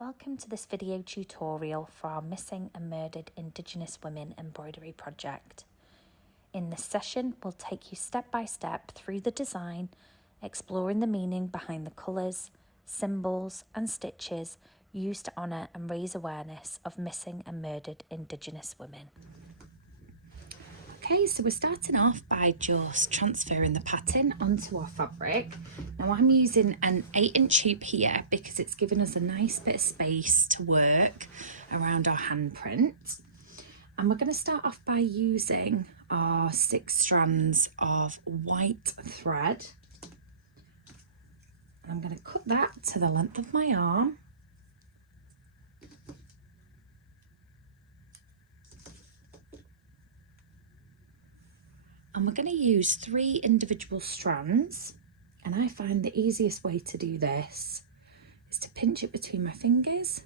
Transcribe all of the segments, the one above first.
Welcome to this video tutorial for our Missing and Murdered Indigenous Women embroidery project. In this session, we'll take you step by step through the design, exploring the meaning behind the colours, symbols and stitches used to honour and raise awareness of missing and murdered Indigenous women. Okay, so we're starting off by just transferring the pattern onto our fabric. Now I'm using an 8-inch hoop here because it's giving us a nice bit of space to work around our handprint. And we're going to start off by using our 6 strands of white thread. And I'm going to cut that to the length of my arm. And we're going to use 3 individual strands, and I find the easiest way to do this is to pinch it between my fingers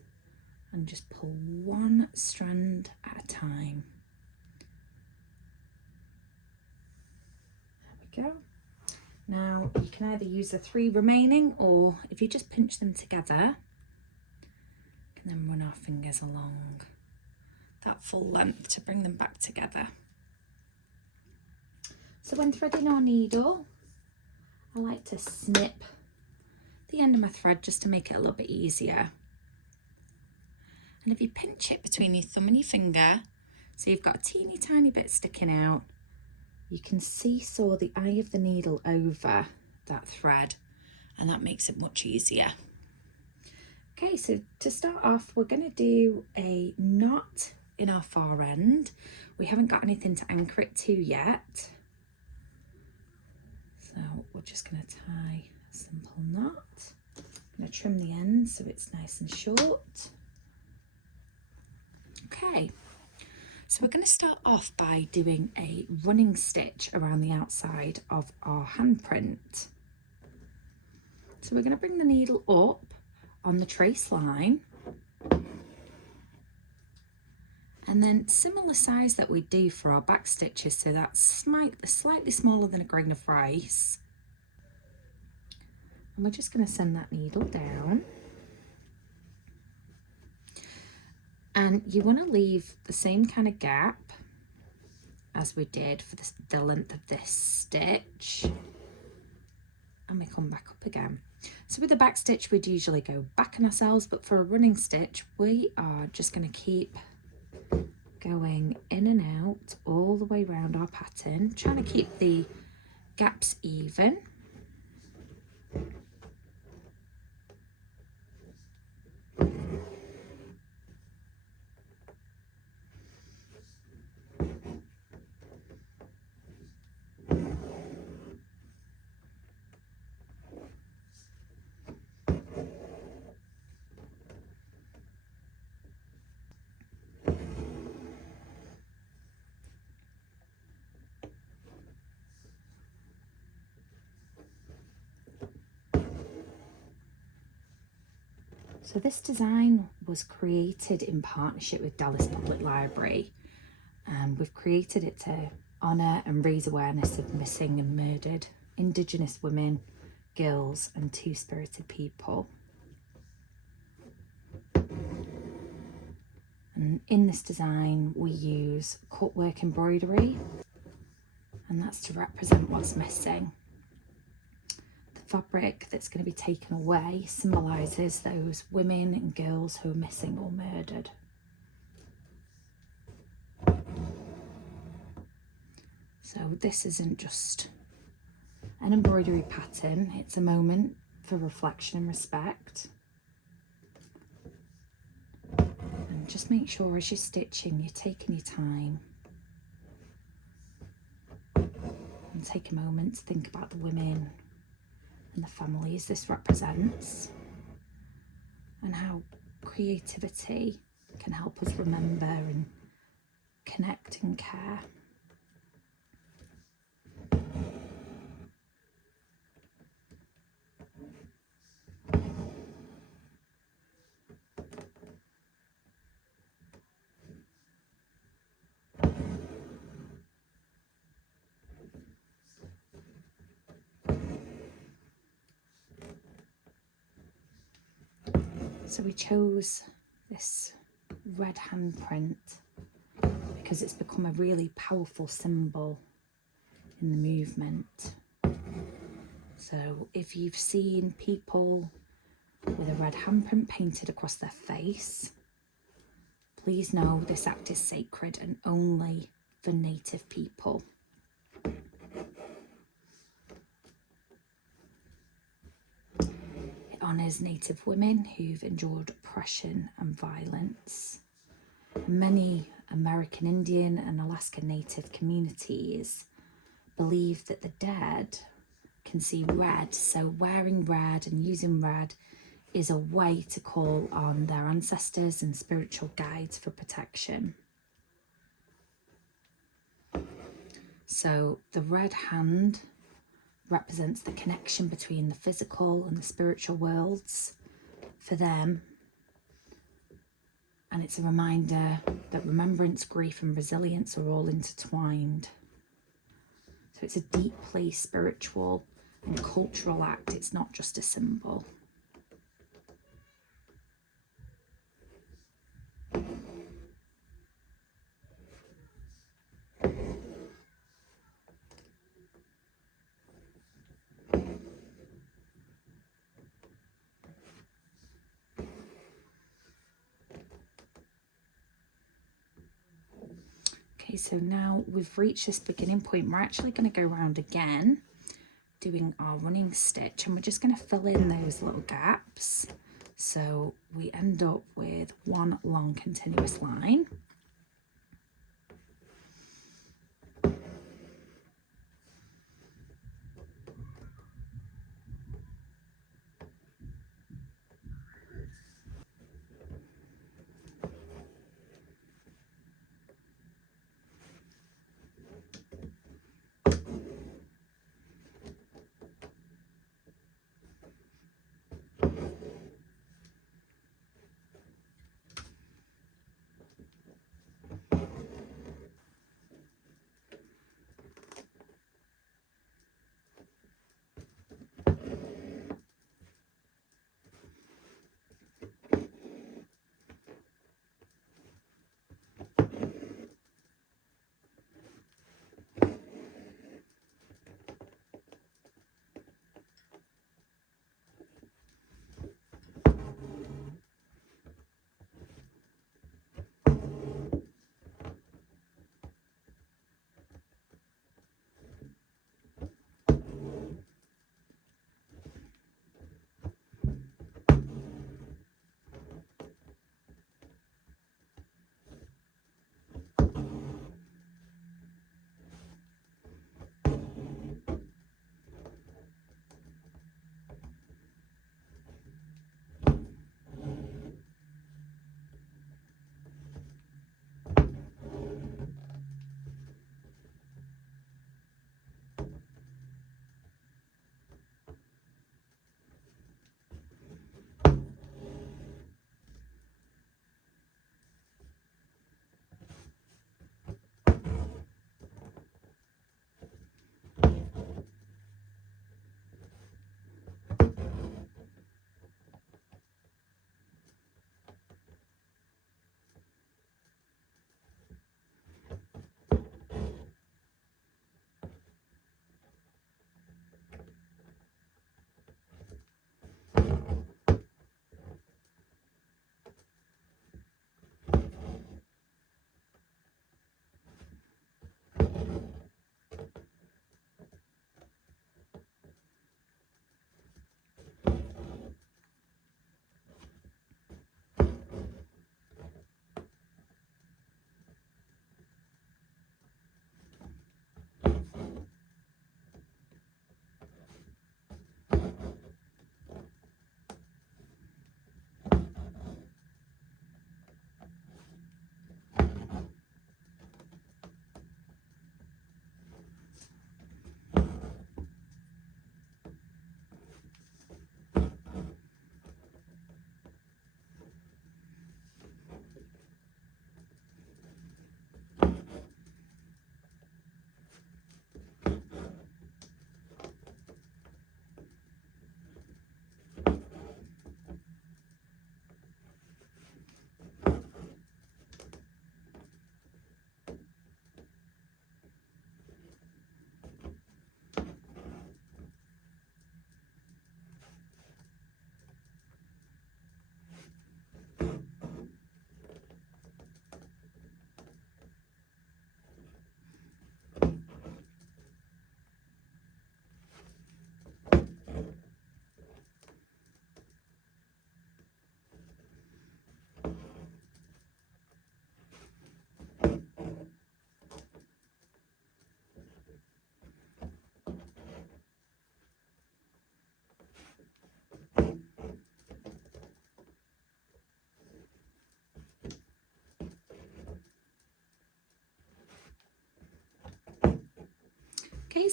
and just pull 1 strand at a time. There we go. Now you can either use the 3 remaining, or if you just pinch them together, you can then run our fingers along that full length to bring them back together. So when threading our needle, I like to snip the end of my thread just to make it a little bit easier. And if you pinch it between your thumb and your finger, so you've got a teeny tiny bit sticking out, you can seesaw the eye of the needle over that thread, and that makes it much easier. Okay, so to start off, we're going to do a knot in our far end. We haven't got anything to anchor it to yet. So we're just going to tie a simple knot. I'm going to trim the end so it's nice and short. Okay, so we're going to start off by doing a running stitch around the outside of our handprint. So we're going to bring the needle up on the trace line. And then similar size that we do for our back stitches, so that's slightly smaller than a grain of rice. And we're just going to send that needle down. And you want to leave the same kind of gap as we did for the length of this stitch. And we come back up again. So with the back stitch, we'd usually go back on ourselves, but for a running stitch, we are just going to keep going in and out all the way around our pattern, trying to keep the gaps even. So this design was created in partnership with Dallas Public Library, and we've created it to honour and raise awareness of missing and murdered Indigenous women, girls and two-spirited people. And in this design we use cutwork embroidery, and that's to represent what's missing. Fabric that's going to be taken away symbolises those women and girls who are missing or murdered. So this isn't just an embroidery pattern, it's a moment for reflection and respect. And just make sure as you're stitching, you're taking your time. And take a moment to think about the women and the families this represents, and how creativity can help us remember and connect and care. So we chose this red handprint because it's become a really powerful symbol in the movement. So if you've seen people with a red handprint painted across their face, please know this act is sacred and only for Native people. It honours Native women who've endured oppression and violence. Many American Indian and Alaska Native communities believe that the dead can see red, so wearing red and using red is a way to call on their ancestors and spiritual guides for protection. So the red hand represents the connection between the physical and the spiritual worlds for them. And it's a reminder that remembrance, grief and resilience are all intertwined. So it's a deeply spiritual and cultural act. It's not just a symbol. Okay, so now we've reached this beginning point. We're actually going to go around again doing our running stitch, and we're just going to fill in those little gaps. So we end up with one long continuous line.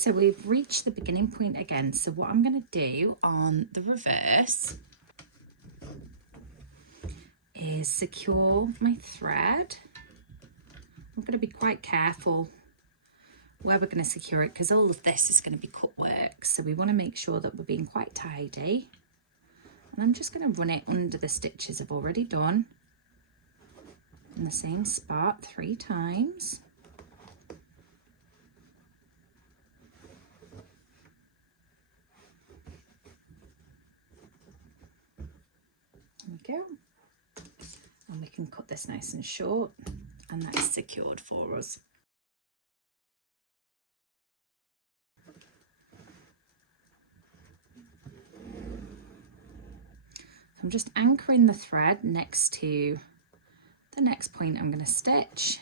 so we've reached the beginning point again. So what I'm going to do on the reverse is secure my thread. I'm going to be quite careful where we're going to secure it because all of this is going to be cut work. So we want to make sure that we're being quite tidy. And I'm just going to run it under the stitches I've already done in the same spot 3 times. There we go. And we can cut this nice and short, and that is secured for us. I'm just anchoring the thread next to the next point I'm going to stitch,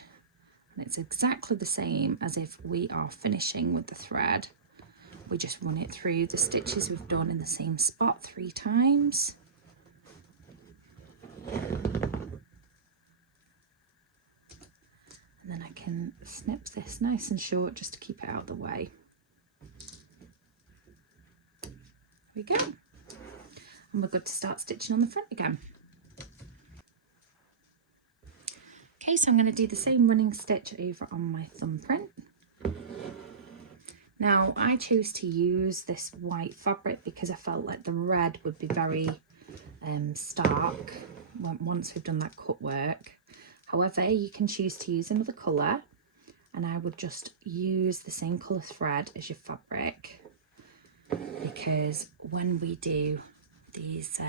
and it's exactly the same as if we are finishing with the thread. We just run it through the stitches we've done in the same spot 3 times. And then I can snip this nice and short just to keep it out of the way. There we go. And we're good to start stitching on the front again. Okay, so I'm going to do the same running stitch over on my thumb print. Now I chose to use this white fabric because I felt like the red would be very stark once we've done that cut work. However, you can choose to use another colour, and I would just use the same colour thread as your fabric, because when we do these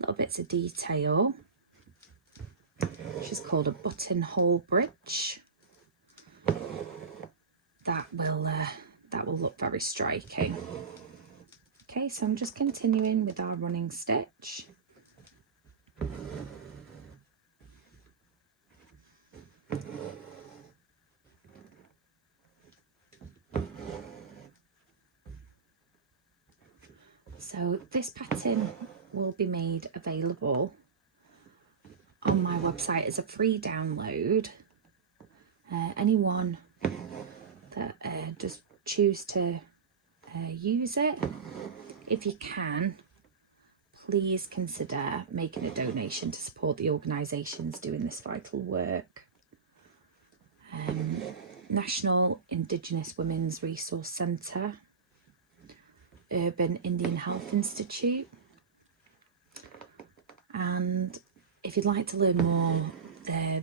little bits of detail, which is called a buttonhole bridge, that will look very striking. Okay, so I'm just continuing with our running stitch. So this pattern will be made available on my website as a free download. Anyone that just choose to use it, if you can, please consider making a donation to support the organisations doing this vital work. National Indigenous Women's Resource Centre, Urban Indian Health Institute, and if you'd like to learn more,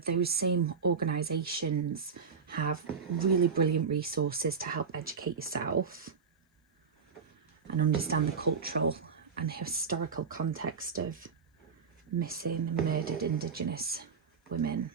those same organisations have really brilliant resources to help educate yourself and understand the cultural and historical context of missing and murdered Indigenous women.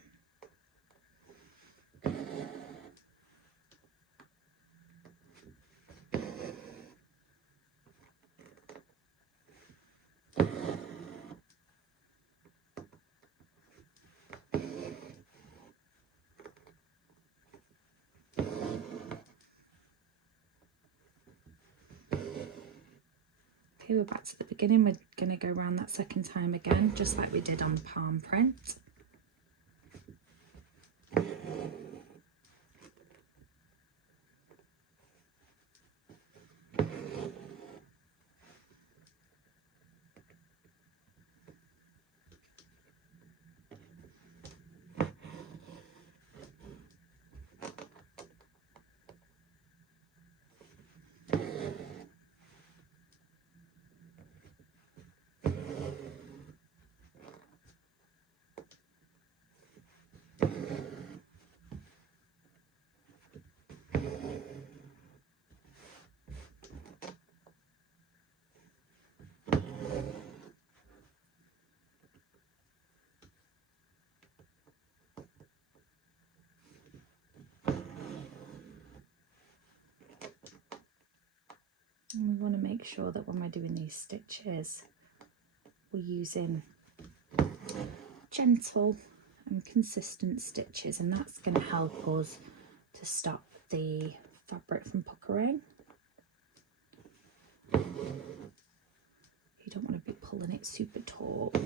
Okay, we're back to the beginning. We're going to go around that second time again, just like we did on palm print. And we want to make sure that when we're doing these stitches, we're using gentle and consistent stitches, and that's going to help us to stop the fabric from puckering. You don't want to be pulling it super taut.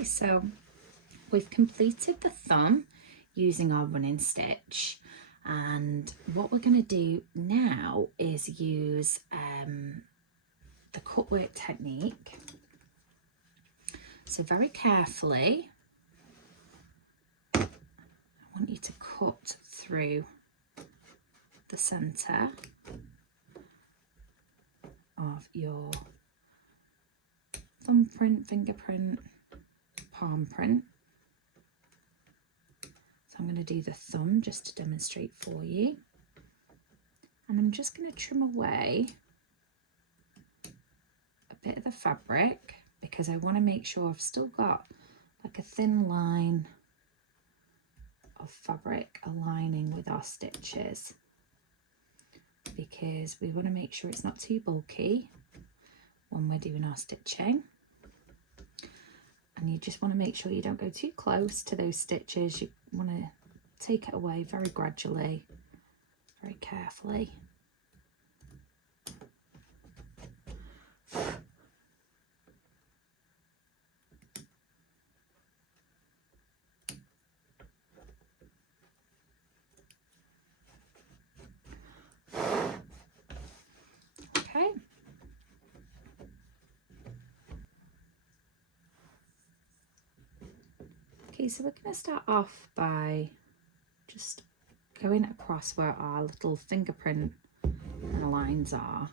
Okay, so we've completed the thumb using our running stitch, and what we're going to do now is use the cutwork technique. So very carefully, I want you to cut through the centre of your thumbprint, fingerprint, palm print. So I'm going to do the thumb just to demonstrate for you. And I'm just going to trim away a bit of the fabric because I want to make sure I've still got like a thin line of fabric aligning with our stitches, because we want to make sure it's not too bulky when we're doing our stitching. And you just want to make sure you don't go too close to those stitches. You want to take it away very gradually, very carefully. Okay. Okay, so we're going to start off by just going across where our little fingerprint and lines are.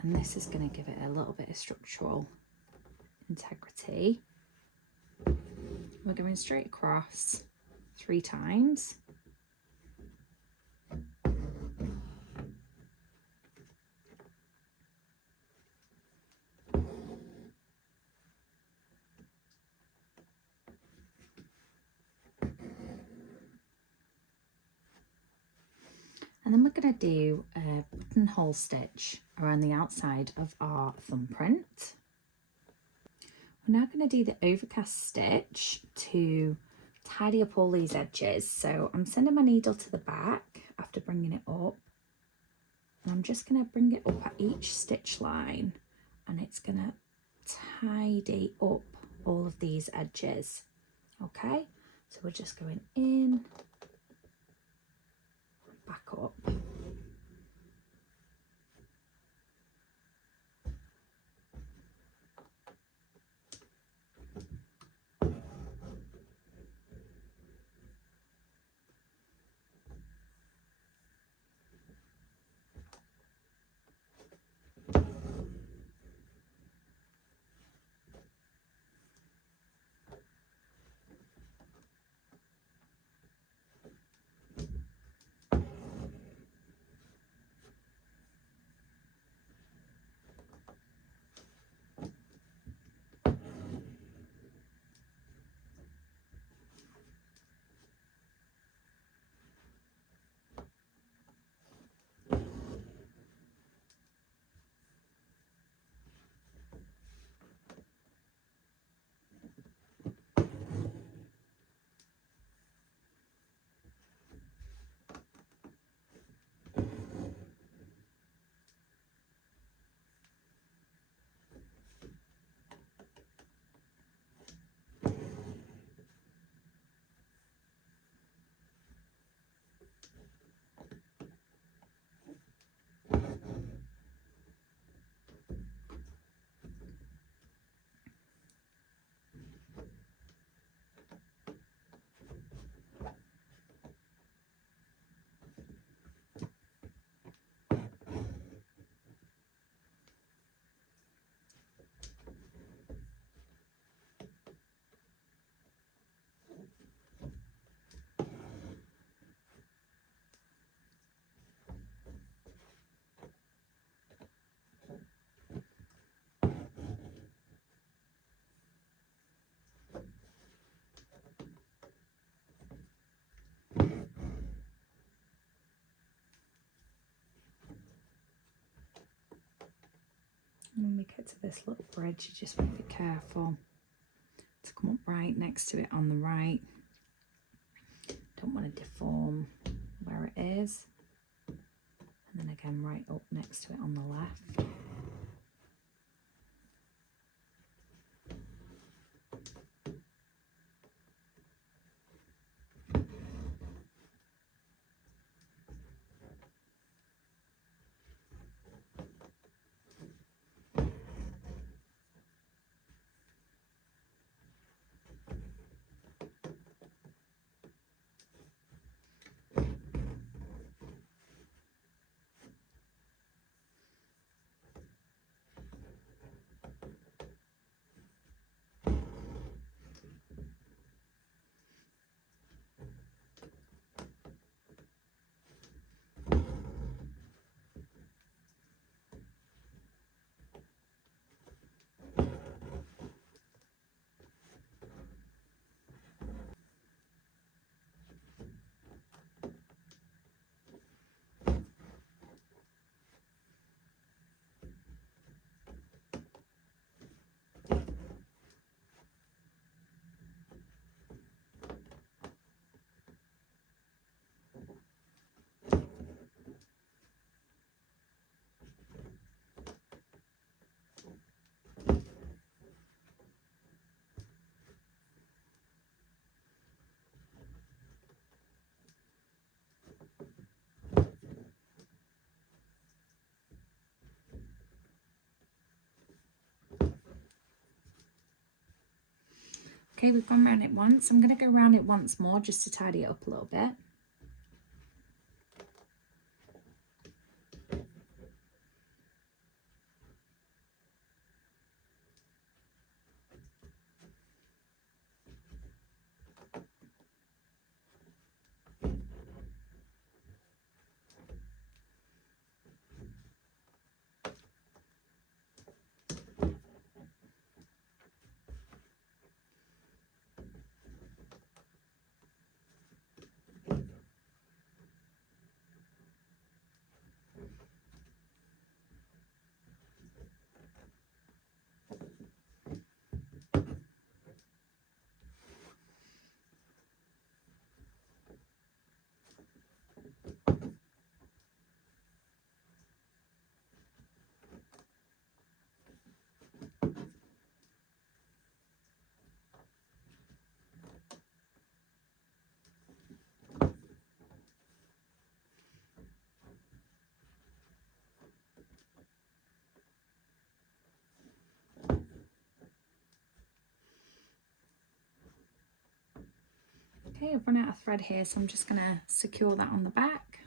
And this is going to give it a little bit of structural integrity. We're going straight across 3 times. And then we're going to do a buttonhole stitch around the outside of our thumbprint. We're now going to do the overcast stitch to tidy up all these edges. So I'm sending my needle to the back after bringing it up. And I'm just going to bring it up at each stitch line, and it's going to tidy up all of these edges. Okay, so we're just going in, back up. And when we get to this little bridge, you just want to be careful to come up right next to it on the right. Don't want to deform where it is. And then again right up next to it on the left. Okay, we've gone around it once. I'm going to go around it once more just to tidy it up a little bit. Okay, I've run out of thread here, so I'm just going to secure that on the back.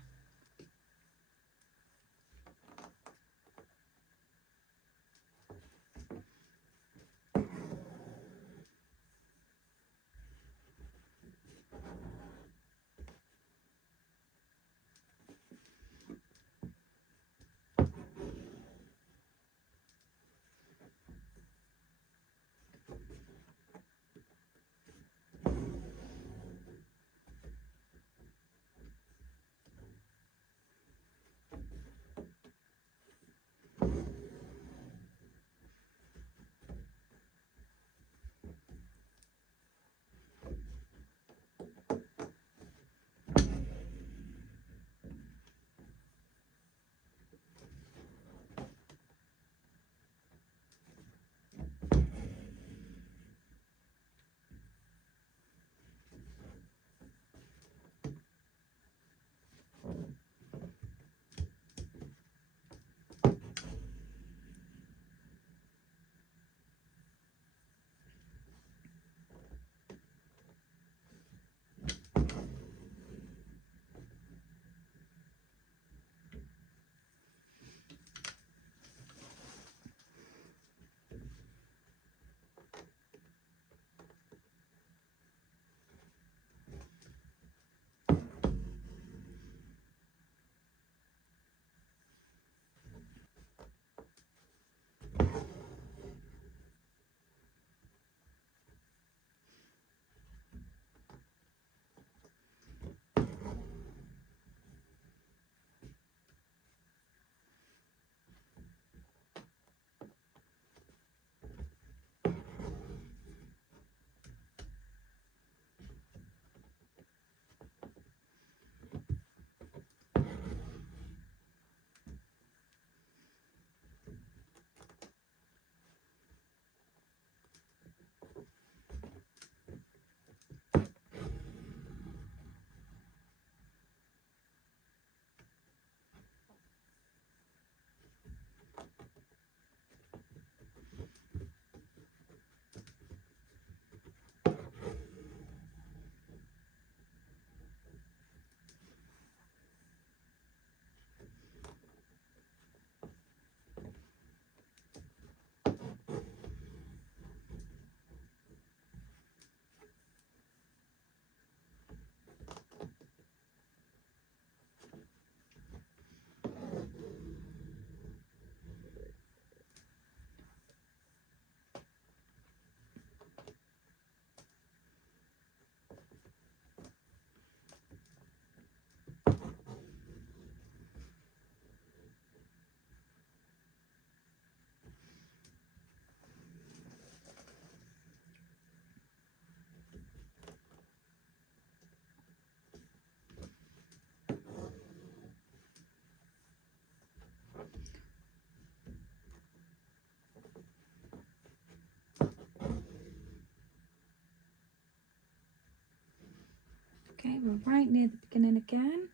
Okay, we're right near the beginning again.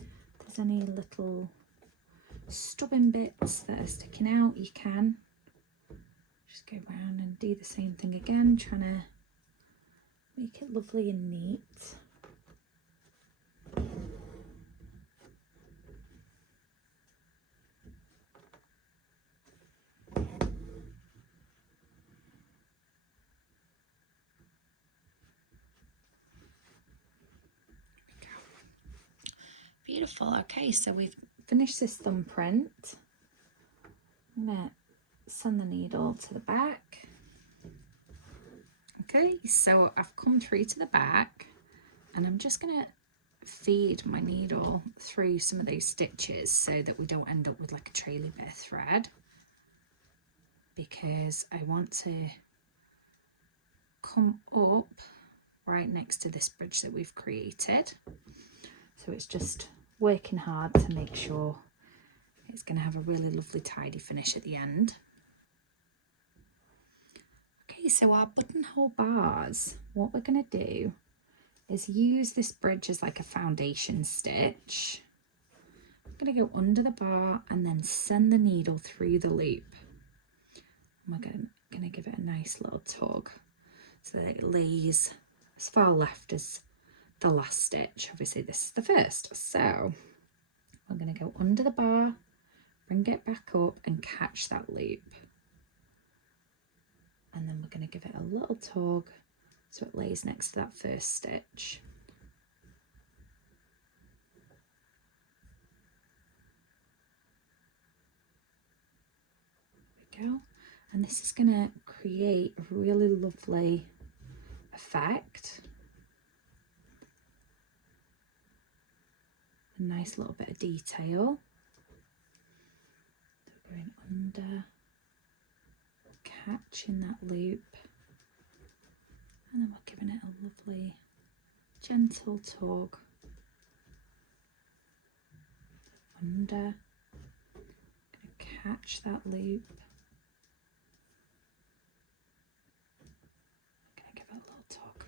If there's any little stubborn bits that are sticking out, you can just go around and do the same thing again, trying to Make it lovely and neat. Beautiful. Okay, so we've finished this thumbprint. I'm going to send the needle to the back. Okay, so I've come through to the back and I'm just going to feed my needle through some of those stitches so that we don't end up with like a trailing bit of thread, because I want to come up right next to this bridge that we've created. So it's just working hard to make sure it's going to have a really lovely tidy finish at the end. Okay, so our buttonhole bars, what we're going to do is use this bridge as like a foundation stitch. I'm going to go under the bar and then send the needle through the loop. And we're going to give it a nice little tug so that it lays as far left as the last stitch. Obviously this is the first, so we're going to go under the bar, bring it back up and catch that loop, and then we're going to give it a little tug so it lays next to that first stitch. There we go. And this is going to create a really lovely effect. A nice little bit of detail. So we're going under, catching that loop, and then we're giving it a lovely gentle tug under, going to catch that loop, going to give it a little tug.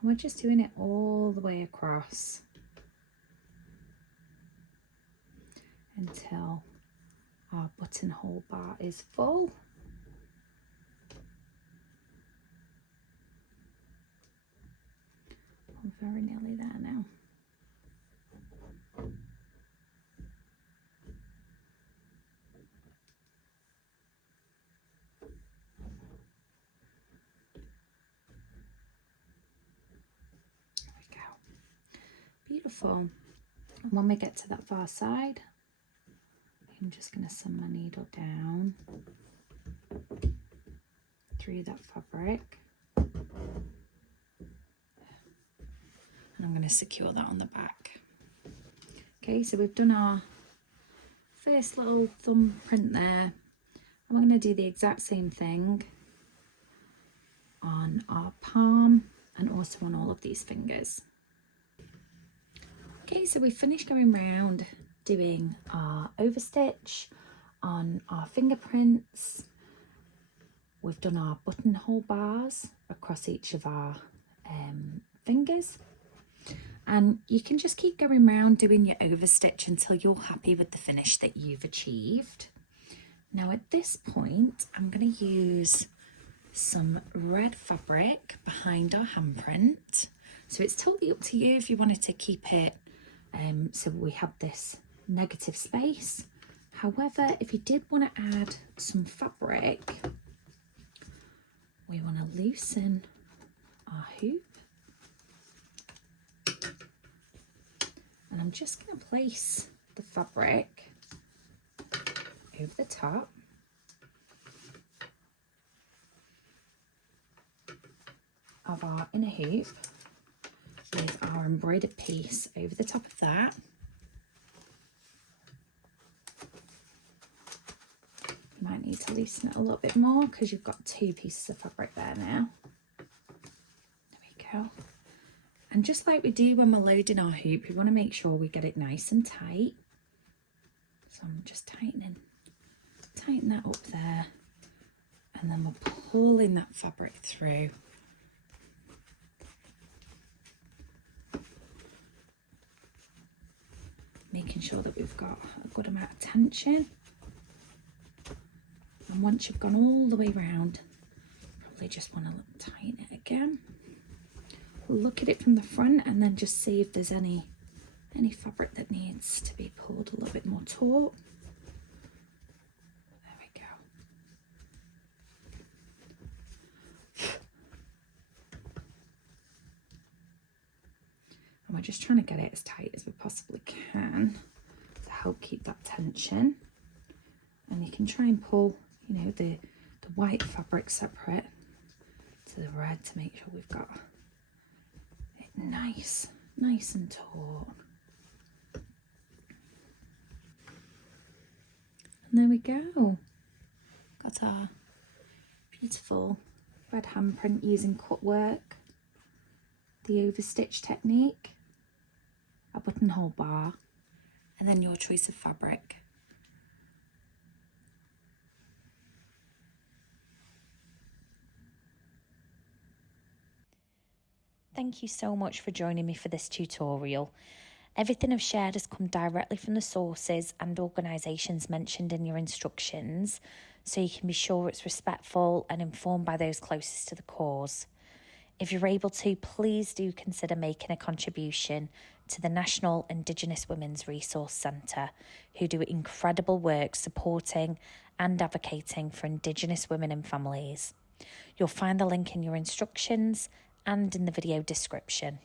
And we're just doing it all the way across until our buttonhole bar is full. We're very nearly there now. There we go. Beautiful. And when we get to that far side, I'm just going to send my needle down through that fabric. And I'm going to secure that on the back. Okay, so we've done our first little thumbprint there. And we're going to do the exact same thing on our palm and also on all of these fingers. Okay, so we finished going round doing our overstitch on our fingerprints. We've done our buttonhole bars across each of our fingers, and you can just keep going round doing your overstitch until you're happy with the finish that you've achieved. Now at this point I'm going to use some red fabric behind our handprint, so it's totally up to you if you wanted to keep it so we have this negative space. However, if you did want to add some fabric, we want to loosen our hoop, and I'm just going to place the fabric over the top of our inner hoop with our embroidered piece over the top of that. might need to loosen it a little bit more because you've got 2 pieces of fabric there now. There we go. And just like we do when we're loading our hoop, we want to make sure we get it nice and tight. So I'm just tighten that up there, and then we're pulling that fabric through. Making sure that we've got a good amount of tension. And once you've gone all the way around, probably just want to tighten it again. Look at it from the front and then just see if there's any fabric that needs to be pulled a little bit more taut. There we go. And we're just trying to get it as tight as we possibly can to help keep that tension. And you can try and pull, you know, the white fabric separate to the red to make sure we've got it nice and taut. And there we go. Got our beautiful red handprint using cut work, the overstitch technique, a buttonhole bar, and then your choice of fabric. Thank you so much for joining me for this tutorial. Everything I've shared has come directly from the sources and organisations mentioned in your instructions, so you can be sure it's respectful and informed by those closest to the cause. If you're able to, please do consider making a contribution to the National Indigenous Women's Resource Centre, who do incredible work supporting and advocating for Indigenous women and families. You'll find the link in your instructions and in the video description.